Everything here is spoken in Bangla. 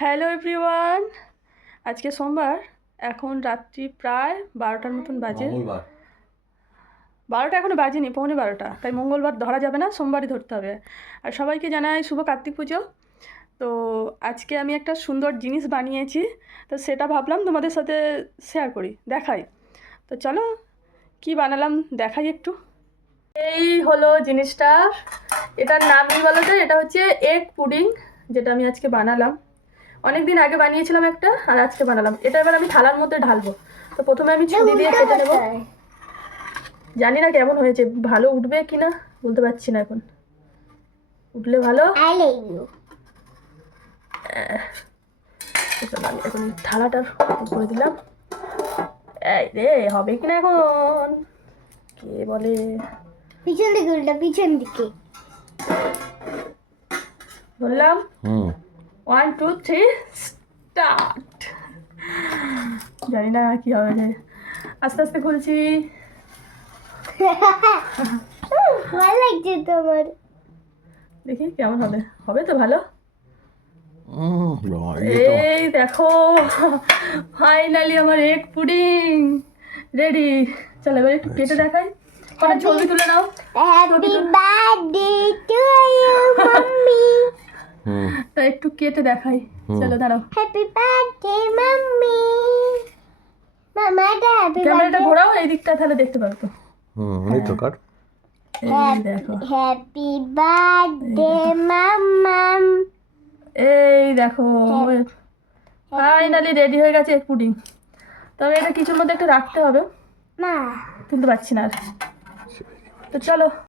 হ্যালো এভরিওয়ান, আজকে সোমবার, এখন রাত্রি প্রায় 12টার মতন বাজে। মঙ্গলবার 12টা এখনো বাজেনি, 11:45, তাই মঙ্গলবার ধরা যাবে না, সোমবারই ধরতে হবে। আর সবাইকে জানাই শুভ কার্তিক পুজো। তো আজকে আমি একটা সুন্দর জিনিস বানিয়েছি, তো সেটা ভাবলাম তোমাদের সাথে শেয়ার করি, দেখাই। তো চলো কি বানালাম দেখাই একটু। এই হলো জিনিসটা, এটার নাম কি বলো তো? এটা হচ্ছে এগ পুডিং, যেটা আমি আজকে বানালাম। অনেক দিন আগে বানিয়েছিলাম একটা, আর আজকে বানালাম এটা। এবার আমি থালার মধ্যে ঢালবো। তো প্রথমে আমি ছুরি দিয়ে কেটে নেবো। জানি না কেমন হয়েছে, ভালো উঠবে কি না বলতে পারছি না এখন। উঠলে ভালো। চলো আমি এখন থালাটার উপরে দিলাম। এই রে, হবে কিনা এখন কে বলে। পিছন দিকে উল্টা, পিছন দিকে বললাম 1 2 3 স্টার্ট। জানি না কি হবে, যে আস্তে আস্তে খুলছি। ভালো লাগছে তোমার। দেখি কেমন হবে, হবে তো ভালো। ইয়ে তো এই দেখো, ফাইনালি আমার এগ পুডিং রেডি। চলো এবার একটু কেটে দেখাই। কটা ছবি তুলে নাও। Happy birthday to you mummy. তা একটু কেটে দেখাই। চলো দাঁড়াও, হ্যাপি বার্থডে মাম্মি। মামাটা হ্যাপি ক্যামেরাটা ঘোরাও এই দিকটা, তাহলে দেখতে পারো তো। এই তো কাট এই দেখো, হ্যাপি বার্থডে মাম্মাম। এই দেখো, ফাইনালি রেডি হয়ে গেছে এগ পুডিং। তবে এটা কিছুর মধ্যে একটু রাখতে হবে, মা তুলতে পারছি না আর। তো চলো।